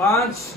5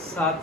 7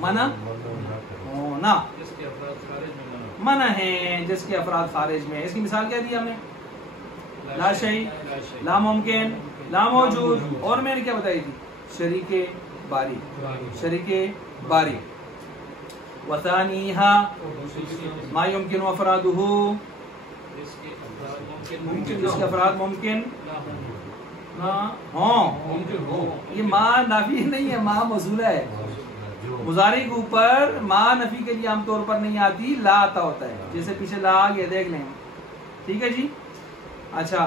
منع ہونا، منع ہے جس کے افراد خارج میں. اس کی مثال کیا دی ہم نے؟ لا شیء، لا ممکن، لا موجود، اور میں نے کیا بتائی تھی؟ شریک باری، شریک باری. وثانیہا ما یمکن افرادہ، جس کے افراد ممکن نہ ہوں. یہ ما نافی نہیں ہے، ما موصولہ ہے. مضارع کے اوپر ما نفی کے لیے عام طور پر نہیں آتی، لا آتا ہوتا ہے. جیسے پیچھے لا آ گیا دیکھ لیں. ٹھیک ہے جی. اچھا،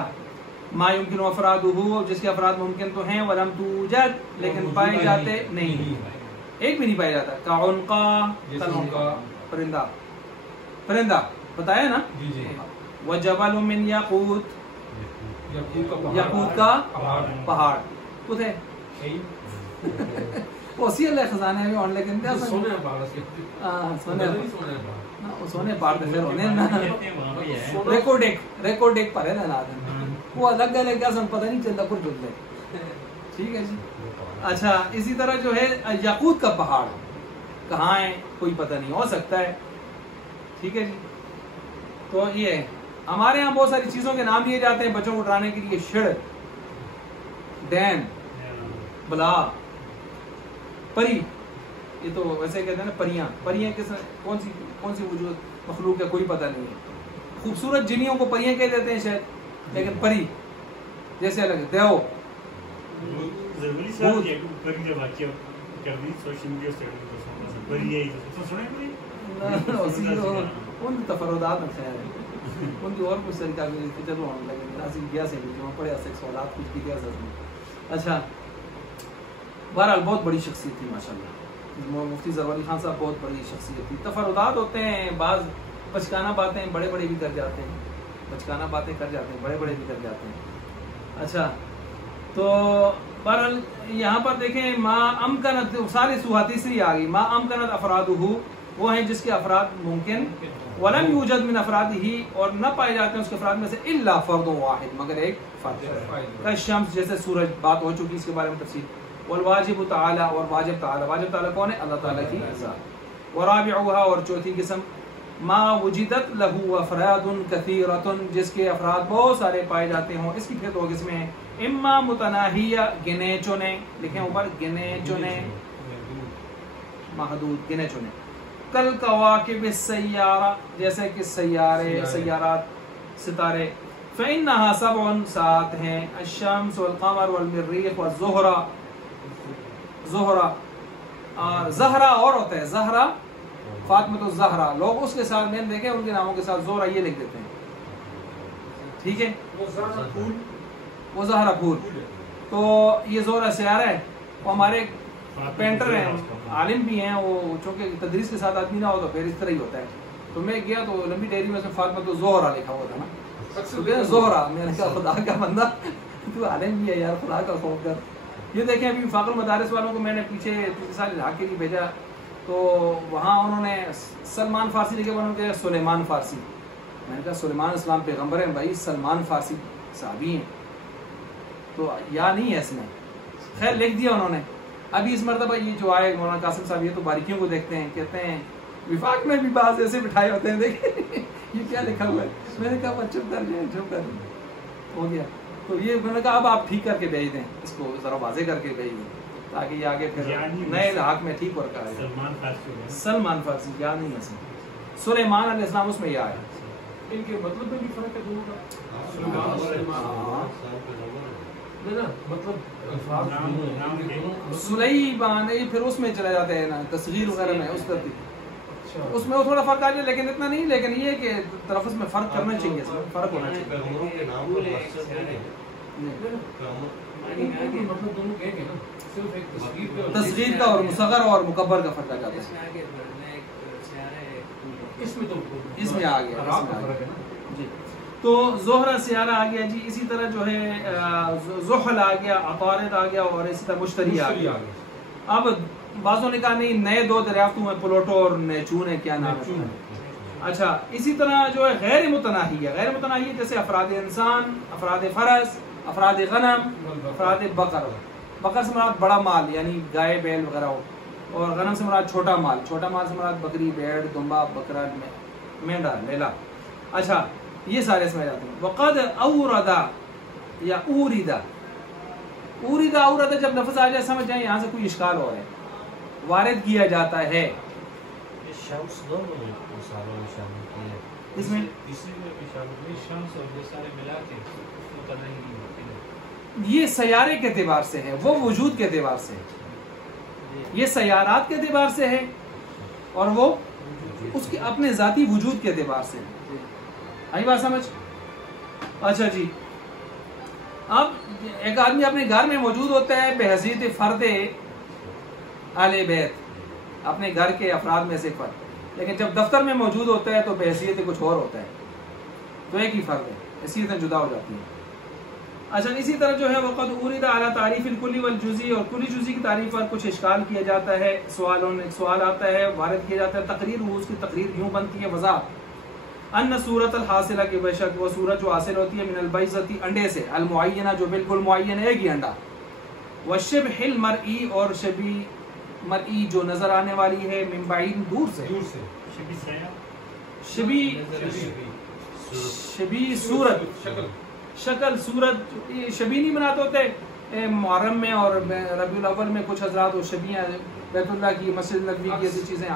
ما یمکن افرادہ، جس کے افراد ممکن تو ہیں، ولم توجد، لیکن پائے جاتے نہیں، ایک بھی نہیں پایا جاتا. کعنقا، پرندہ، پرندہ بتایا نا. وجبل من یاقوت، یاقوت کا پہاڑ. کتھے وہ اسی اللہ خزانے میں ہونے، لیکن کیا سونے پار دے پھر ہونے نا. ریکارڈ پر ہے نا آدم، وہ الگ گلے کیا سن پتہ نہیں چلتا پر جلے. ٹھیک ہے جی. اچھا، اسی طرح جو ہے یاقوت کا پہاڑ کہاں ہے کوئی پتہ نہیں، ہو سکتا ہے. ٹھیک ہے جی. تو یہ ہمارے ہاں بہت ساری چیزوں کے نام لیے جاتے ہیں بچوں کو ڈرانے کے لیے. شڑ، ڈین، بلا، پری. یہ تو ویسے کہتے ہیں نا پریاں. پریاں کون سی وجود مخلوق ہے کوئی پتہ نہیں ہے. خوبصورت جنیوں کو پریاں کہہ دیتے ہیں شاید، لیکن پری جیسے الگ. دیو، ان تفردات میں خیر ہے، ان کی اور کچھ طریقہ چلو ہم لگے گیا سے جو پڑھے سوالات کچھ کی گیا. اچھا، بہرحال بہت بڑی شخصیت تھی ماشاءاللہ. مفتی ظفر علی خان صاحب بہت بڑی شخصیت تھی. تفردات ہوتے ہیں، بعض بچکانہ باتیں بڑے بڑے بھی کر جاتے ہیں، بچکانہ باتیں کر جاتے ہیں، بڑے بڑے بھی کر جاتے ہیں. اچھا، تو بہرحال یہاں پر دیکھیں ما امکنت، سارے سوہا تیسری آ گئی. ما امکنت افرادہ، وہ ہیں جس کے افراد ممکن. ولم یوجد من افرادہ، اور نہ پائے جاتے ہیں اس کے افراد میں سے الا فرد واحد، مگر ایک فرد. کالشمس، جیسے سورج، بات ہو چکی اس کے بارے میں تفصیل. والواجب تعالی، اور واجب تعالی. واجب تعالی کون ہے؟ اللہ تعالیٰ کی ذات. ورابعها، اور چوتھی قسم ما وجدت له افراد کثیرۃ، جس کے افراد بہت سارے پائے جاتے ہوں. اس کی پھر دو قسمیں ہیں. اما متناہیہ، گنے چنے، لکھیں اوپر گنے چنے، محدود گنے چنے. کل کواکب السیارہ، جیسے کہ سیارے، سیارات، ستارے. فإنها سبع، سات ہیں. الشمس والقمر والمریخ والزہرہ، زہرہ. اور زہرہ اور ہوتا ہے، زہرہ، فاطمۃ الزہرہ. لوگ اس کے ساتھ میں دیکھیں ان کے ناموں کے ساتھ زہرہ یہ لکھ دیتے ہیں. ٹھیک ہے، وہ زہرہ پھول. تو یہ زہرہ سیارہ ہے. وہ ہمارے پینٹر ہیں، عالم بھی ہیں، وہ چونکہ تدریس کے ساتھ آدمی نہ ہو تو پھر اس طرح ہی ہوتا ہے. تو میں گیا تو لمبی ڈیری میں اس میں فاطمۃ الزہرہ لکھا ہوا تھا نا، زہرہ. میں نے کہا خدا کا بندہ تو عالم بھی ہے یار، خدا کا خوف کر. یہ دیکھیں ابھی وفاق المدارس والوں کو میں نے پیچھے 3 سال الحاق کے لیے بھیجا، تو وہاں انہوں نے سلمان فارسی لکھے، انہوں نے کہا سلیمان فارسی. میں نے کہا سلیمان اسلام پیغمبر ہیں بھائی، سلمان فارسی صحابی ہیں، تو یا نہیں ہے اس میں. خیر لکھ دیا انہوں نے. ابھی اس مرتبہ یہ جو آئے مولانا قاسم صاحب، یہ تو باریکیوں کو دیکھتے ہیں، کہتے ہیں وفاق میں بھی بعض ایسے بٹھائے ہوتے ہیں، دیکھیں یہ کیا لکھا ہوا ہے. میں نے کہا چپ کر جائیں، چپ کر ہو گیا. تو یہ میں نے کہا اب آپ ٹھیک کر کے بھیج دیں، اس کو ذرا واضح کر کے بھیج دیں تاکہ یہ آگے پھر نئے حق میں ٹھیک ورک آئے. سلمان فارسی یا نہیں ہے، سلیمان علیہ السلام اس میں یہ آیا. ان کے مطلب میں بھی فرق ہے دونوں کا. سلیمان پھر اس میں چلا جاتا ہے نا، تصغیر وغیرہ میں اس ترتیب، اس میں وہ تھوڑا فرق آ جائے، لیکن اتنا نہیں. لیکن یہ کہ تلفظ میں فرق کرنا چاہیے، فرق ہونا چاہیے. تصغیر کا اور مصغر اور مکبر کا فرق آ جاتا ہے. اس میں آ گیا جی. تو زہرہ سیارہ آ گیا جی. اسی طرح جو ہے زحل آ گیا، عطارد آ گیا، اور اسی طرح مشتری آ گیا. اب بعضوں نے کہا نہیں، نئے 2 دریافتوں میں پلوٹو اور نیچون ہے، کیا نام ہے. اچھا، اسی طرح جو ہے غیر متناہی ہے. غیر متناہی جیسے افراد انسان، افراد فرس، افراد غنم، افراد بقر. بقر سے مراد بڑا مال یعنی گائے بیل وغیرہ ہو. اور غنم سے مراد چھوٹا مال سے مراد بکری، بھیڑ، دمبا، بکرا، مینڈا، میلا. اچھا یہ سارے سمجھ جاتے ہیں. وقد اوردا یا اوریدا، اوریدا جب لفظ آ جائے سمجھ جائیں یہاں سے کوئی اشکال ہو رہا ہے. وارد کیا جاتا ہے شمس دونوں مثالوں میں شامل کی ہے. اس میں تیسری میں بھی شامل ہے شمس اور یہ سارے ملا کے مقدر نہیں ہوتے. یہ سیارے کے اعتبار سے ہے، وہ وجود کے اعتبار سے ہے. یہ سیارات کے اعتبار سے ہے اور وہ اس کے اپنے ذاتی وجود کے اعتبار سے ہے. آئی بات سمجھ؟ اچھا جی، اب ایک آدمی اپنے گھر میں موجود ہوتا ہے بحیثیت فرد اہل بیت، اپنے گھر کے افراد میں سے فرد، لیکن جب دفتر میں موجود ہوتا ہے تو بحیثیت کچھ اور ہوتا ہے، تو ایک ہی فرد ہے، حیثیتیں جدا ہو جاتی ہیں. اچھا اسی طرح جو ہے وقد اورد اعلیٰ تعریف الکلی والجزئی، اور کلی جزئی کی تعریف پر کچھ اشکال کیا جاتا ہے، سوال آتا ہے، وارد کیا جاتا ہے. تقریر ہو، اس کی تقریر یوں بنتی ہے وضاحت ان صورت الحاصلہ کے بے شک وہ صورت جو حاصل ہوتی ہے من البیضۃ انڈے سے، المعینہ جو بالکل معین ہے، ایک ہی انڈا، والشبہ المرئی اور شبیہ مرئی جو نظر آنے والی ہے، من بعید دور سے، شبیہ صورت، شکل صورت. شبیہ نہیں بناتے ہوتے محرم میں اور ربیع الاول میں کچھ حضرات وہ شبیہ بیت اللہ کی، مسجد نبوی کی ایسی چیزیں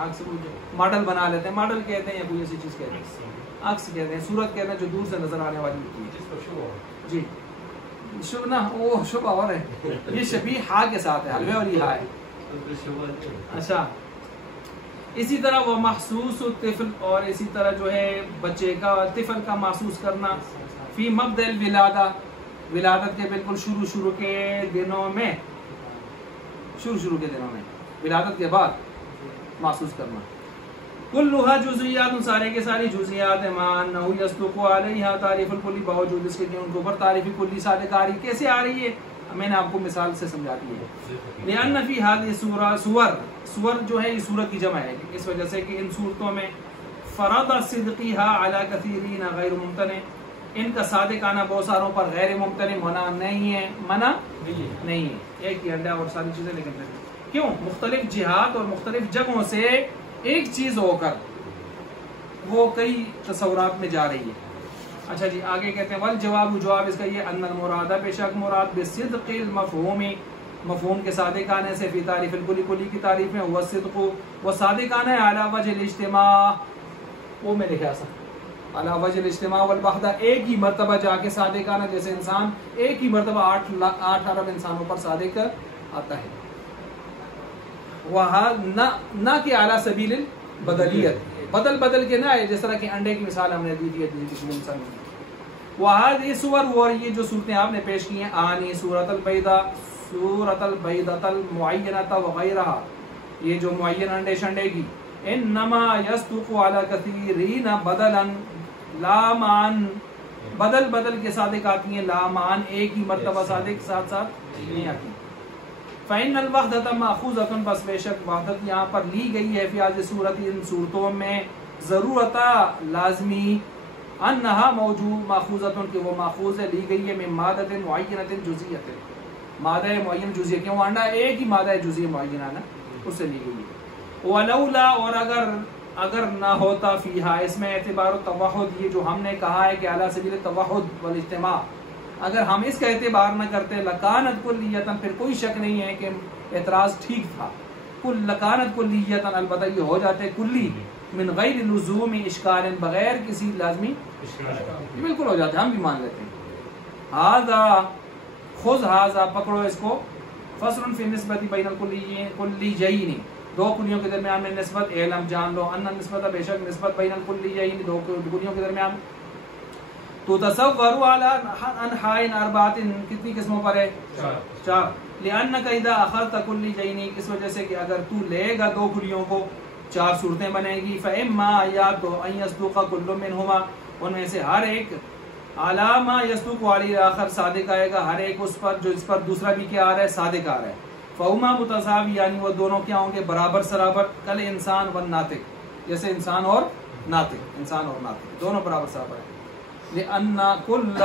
ماڈل بنا لیتے ہیں، ماڈل کہتے ہیں یا کوئی ایسی چیز کہتے ہیں، عکس کہتے ہیں، صورت کہتے ہیں جو دور سے نظر آنے والی ہوتی ہے. جی شبہ نہ وہ شبہ اور ہے، یہ شبیہ ہا کے ساتھ ہے، حلوے اور یہ ہا ہے. اچھا اسی طرح وہ محسوس الطفل، اور اسی طرح جو ہے بچے کا طفل کا محسوس کرنا، فی مبدأ الولادہ، ولادت کے بالکل شروع کے دنوں میں، شروع کے دنوں میں، ولادت کے بعد محسوس کرنا. کلھا جزئیات، سارے کے ساری جزئیات ہیں، مع انہ یصدق علیہا تعریف الکلی، باوجود اس کے کہ ان کے اوپر تعریف کلی صادق آ رہی. کیسے آ رہی ہے؟ میں نے آپ کو مثال سے سمجھا دی ہے. لأن فی هذه سور جو ہے یہ صورت کی جمع ہے، اس وجہ سے کہ ان صورتوں میں فرض صدقها علی کثیرین غیر ممتنع، ان کا صادق آنا بہت ساروں پر غیر ممتنع، منع نہیں ہے، نہیں ہے. ایک ہی انڈا اور ساری چیزیں، لیکن کیوں مختلف جہات اور مختلف جگہوں سے ایک چیز ہو کر وہ کئی تصورات میں جا رہی ہے. اچھا جی آگے کہتے ہیں والجواب، جواب اس کا یہ ان المراد، بے شک مراد بصدق المفہوم، مفہوم کے صادق آنے سے، فی تعریف الکلی، کلی کی تعریف میں، ہوا صدق، وہ صادق آنا ہے علی وجہ الاجتماع، وہ میں لکھا سکتا علی وجہ الاجتماع والوحدہ، ایک ہی مرتبہ جا کے صادق آنا، جیسے انسان ایک ہی مرتبہ 8 ارب انسانوں پر صادق آتا ہے. نہ کہ اعلیٰ سبیل البدلیت، بدل کے نہ ہے، جس طرح کہ انڈے کی مثال ہم نے دی تھی پچھلے مثال میں. وہاں یہ سور اور یہ جو صورتیں آپ نے پیش کی ہیں، آنی صورت البیضۃ المعینۃ وغیرہ، یہ جو معین انڈے شنڈے کی، انما یصدق علی کثیرین بدلا لا معن، بدل کے صادق آتی ہیں، لا معن ایک ہی مرتبہ صادق ساتھ نہیں آتی. فإن الوحدۃ مأخوذۃ، بس بے شک وحدت یہاں پر لی گئی ہے، فی هذه صورت، ان صورتوں میں، ضرورت لازمی، انہا موجود مأخوذۃ کہ وہ ماخوذ ہے، لی گئی ہے، من مادۃ معینۃ جزئیۃ، مادہ معین جزئیہ، کیوں انڈا ایک ہی مادہ جزئیہ معینہ نا، اس سے لی گئی ہے. ولولا، اور اگر نہ ہوتا، فیہا اس میں اعتبار التوحد، یہ جو ہم نے کہا ہے کہ اعلیٰ سبیل التوحد والاجتماع، اگر ہم اس کا اعتبار نہ کرتے، لکانت کلیتاً، پھر کوئی شک نہیں ہے کہ اعتراض ٹھیک تھا، لکانت کلیتاً، البتہ یہ ہو جاتے کلی، من غیر لزوم اشکال، بغیر کسی لازمی اشکال، بالکل ہو جاتے، ہم بھی مان لیتے ہیں. ہذا خذ ہذا، پکڑو اس کو، فصل فی نسبت بین الکلیین، دو کلیوں کے درمیان میں نسبت، علم جان لو، ان نسبت، بے شک نسبت، بین الکلیین دو کلیوں کے درمیان، تو تصور علی انحاء اربعۃ، کتنی قسموں پر ہے؟ 4. لأنک اذا اخذت کلیین، اس وجہ سے کہ اگر تو لے گا دو کلیوں کو 4 صورتیں بنے گی، فاما، یا تو ان یصدق کل منہما، ان میں سے ہر ایک، علی ما یصدق علی آخر، صادق آئے گا ہر ایک اس پر جو اس پر دوسرا بھی کیا آ رہا ہے، صادق آ رہا ہے. فہما متساوی، یعنی وہ دونوں کیا ہوں گے، برابر سرابر، کل انسان والناطق، جیسے انسان اور ناطق دونوں برابر سرابر ہیں. لأن كل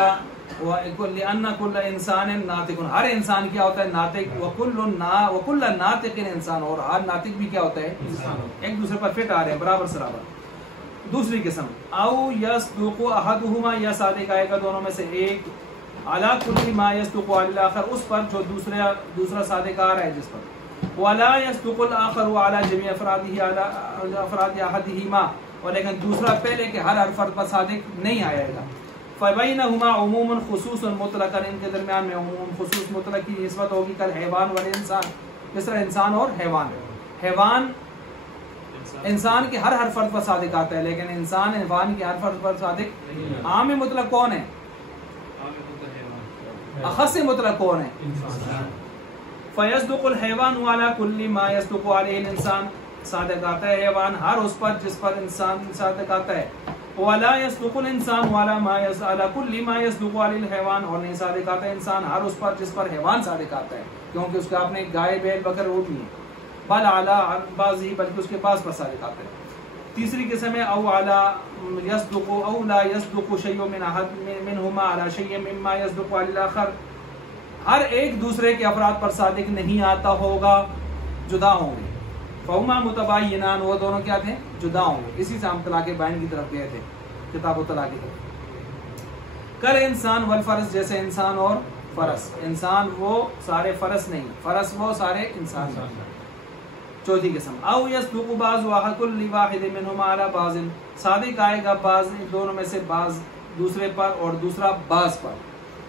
لأن كل انسان ناطق، ہر انسان کیا ہوتا ہے ناطق، وكل ناطق انسان، اور ہر ناطق بھی کیا ہوتا ہے انسان، ایک دوسرے پر فٹ آ رہے ہیں برابر سرابر. دوسری قسم او یصدق احدهما، یا صادق آئے گا دونوں میں سے ایک، علی کل ما یصدق علی الاخر، اس پر جو دوسرا صادق آ رہا ہے جس پر، ولا یصدق الاخر علی جميع افراده علی افراد احدهما، اور لیکن دوسرا پہلے کہ ہر فرد پر صادق نہیں آئے گا. فبینہما عموم خصوص مطلقا، ان کے درمیان میں عموم خصوص مطلق کی نسبت ہوگی، کل حیوان والانسان، جس طرح انسان اور حیوان انسان کے ہر فرد پر صادق آتا ہے، لیکن حیوان کے ہر فرد پر صادق. عام مطلق کون ہے؟ اخص مطلق کون ہے؟ فیصدق الحیوان علی کل ما یصدق علیہ الانسان، صادق آتا ہے حیوان ہر اس پر جس پر انسان صادق آتا ہے. ولا يصدق الانسان علی ما علی کل ما یصدق علی الحیوان، اور نہیں صادق آتا ہے انسان ہر اس پر جس پر حیوان صادق آتا ہے، کیونکہ اس کا اپنے گائے بیل بکر اونٹ نہیں ہے. بل علی بعضی، بلکہ اس کے بعض پر صادق آتا ہے. تیسری قسم ہے او علی یصدق او لا یصدق شیء من احد منهما علی شیء مما یصدق علی الاخر، ہر ایک دوسرے کے افراد پر صادق نہیں آتا ہوگا، جدا ہوں گے. فہما متباینان، وہ دونوں کیا تھے؟ جدا ہوں گے. اسی سے ہم طلاق بین کی طرف گئے تھے، کتاب و طلاق کی طرف. کل انسان والفرس، جیسے انسان اور فرس، انسان وہ سارے فرس نہیں، فرس وہ سارے انسان. چوتھی قسم او یصدق بعض کل واحد منهما علی بعض، صادق آئے گا بعض دونوں میں سے بعض دوسرے پر، اور دوسرا بعض پر.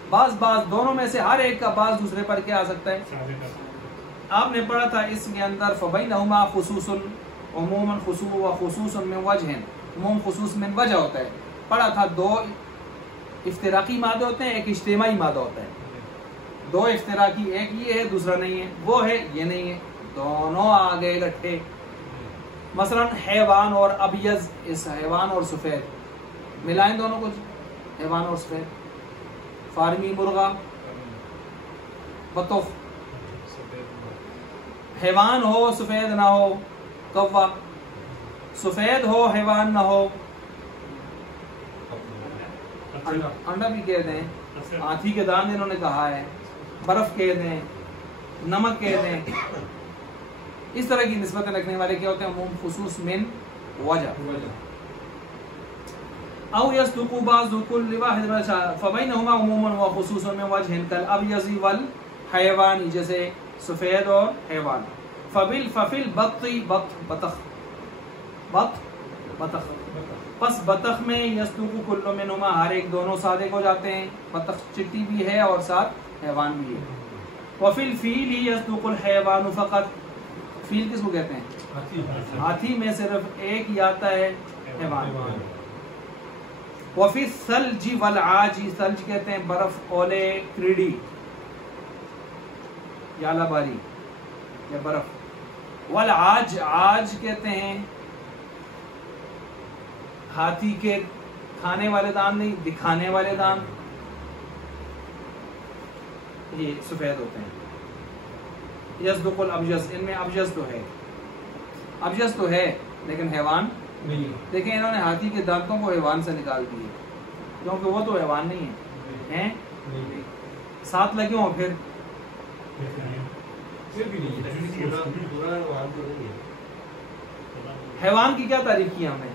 بعض دونوں میں سے ہر ایک کا بعض دوسرے پر کیا آ سکتا ہے. آپ نے پڑھا تھا اس کے اندر فبینہما خصوص، عموما خصوص و خصوص من وجہ، عموم خصوص من وجہ ہوتا ہے. پڑھا تھا دو افتراقی مادہ ہوتے ہیں، ایک اجتماعی مادہ ہوتا ہے. دو افتراقی، ایک یہ ہے دوسرا نہیں ہے، وہ ہے یہ نہیں ہے، دونوں آگے گٹھے. مثلا حیوان اور ابیض، اس حیوان اور سفید ملائیں دونوں کو، حیوان اور سفید. فارمی مرغا، بطخ، حیوان ہو سفید نہ ہو کوا، سفید ہو حیوان نہ ہو انڈا بھی کہہ دیں، ہاتھی کے دان انہوں نے کہا ہے، برف کہہ دیں، نمک کہہ دیں. اس طرح کی نسبتیں رکھنے والے کیا ہوتے ہیں؟ عموم خصوص من وجہ. او یصدق بعض کل واحد فبینہما عموما وخصوصا من وجہ کالابیض والحیوان، جیسے سفید اور حیوان. ففل بطی، بطخ، پس بطخ میں یصدق کل منہما، ہر ایک دونوں صادق ہو جاتے ہیں. بطخ چٹی بھی ہے اور ساتھ حیوان بھی ہے. وفی الفیل یصدق الحیوان فقط، فیل کس کو کہتے ہیں؟ ہاتھی میں صرف ایک ہی آتا ہے، حیوان. وفی الثلج والعاج، ثلج کہتے ہیں برف، اولے، کریڑی، یالا باری یا برف. والعاج، عاج کہتے ہیں ہاتھی کے کھانے والے دان نہیں، دکھانے والے دان، یہ سفید ہوتے ہیں. یصدق الابجز، ان میں ابجز تو ہے لیکن حیوان نہیں. دیکھیں انہوں نے ہاتھی کے دانتوں کو حیوان سے نکال دیے، کیونکہ وہ تو حیوان نہیں ہے. ساتھ لگے ہوں پھر حیوان کی کیا تعریف کی ہم نے؟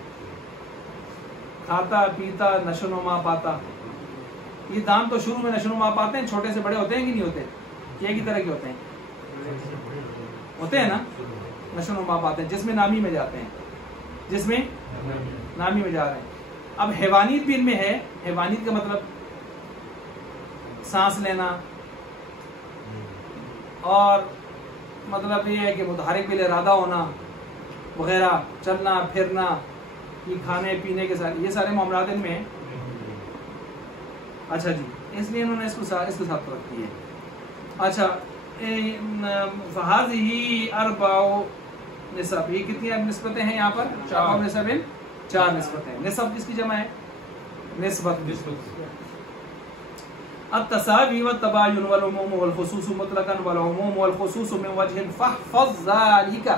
کھاتا پیتا نشو نما پاتا. یہ دان تو شروع میں نشو نما پاتے ہیں، چھوٹے سے بڑے ہوتے ہیں کہ نہیں ہوتے؟ یہ کی طرح کے ہوتے ہیں نا، نشو نما پاتے ہیں، جس میں نامی میں جاتے ہیں، جس میں نامی میں جا رہے ہیں. اب حیوانیت بھی ان میں ہے. حیوانیت کا مطلب سانس لینا، اور مطلب یہ ہے کہ متحرک بل ارادہ ہونا وغیرہ، چلنا پھرنا، یہ کھانے پینے کے ساتھ، یہ سارے معاملات ان میں ہیں. اچھا جی، اس لیے انہوں نے اس کو ساتھ رکھی ہے. اچھا، فہذہ اربع نسب، یہ کتنی نسبتیں ہیں یہاں پر؟ 4 نسب، 4 نسبتیں. نسب کس کی جمع ہے؟ نسبت. التساوی والتباین والعموم والخصوص مطلقا والعموم والخصوص من وجہ فاحفظ ذالک،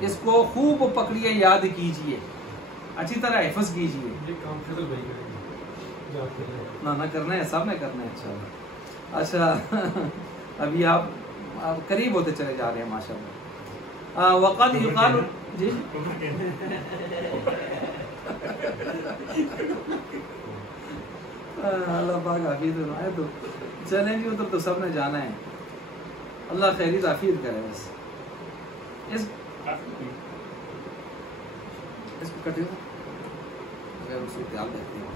اس کو خوب پکڑیے، یاد کیجئے، اچھی طرح حفظ کیجئے. نہ کرنا ہے، سب نے کرنا ہے انشاءاللہ. اچھا ابھی آپ قریب ہوتے چلے جا رہے ہیں ماشاءاللہ. وقد یقال جی اللہ پاک حافظ ہے. تو چلیں جی ادھر تو سب نے جانا ہے. اللہ خیری تافیر کرے. بس اس کو کٹے اس کو خیال رکھتے ہیں.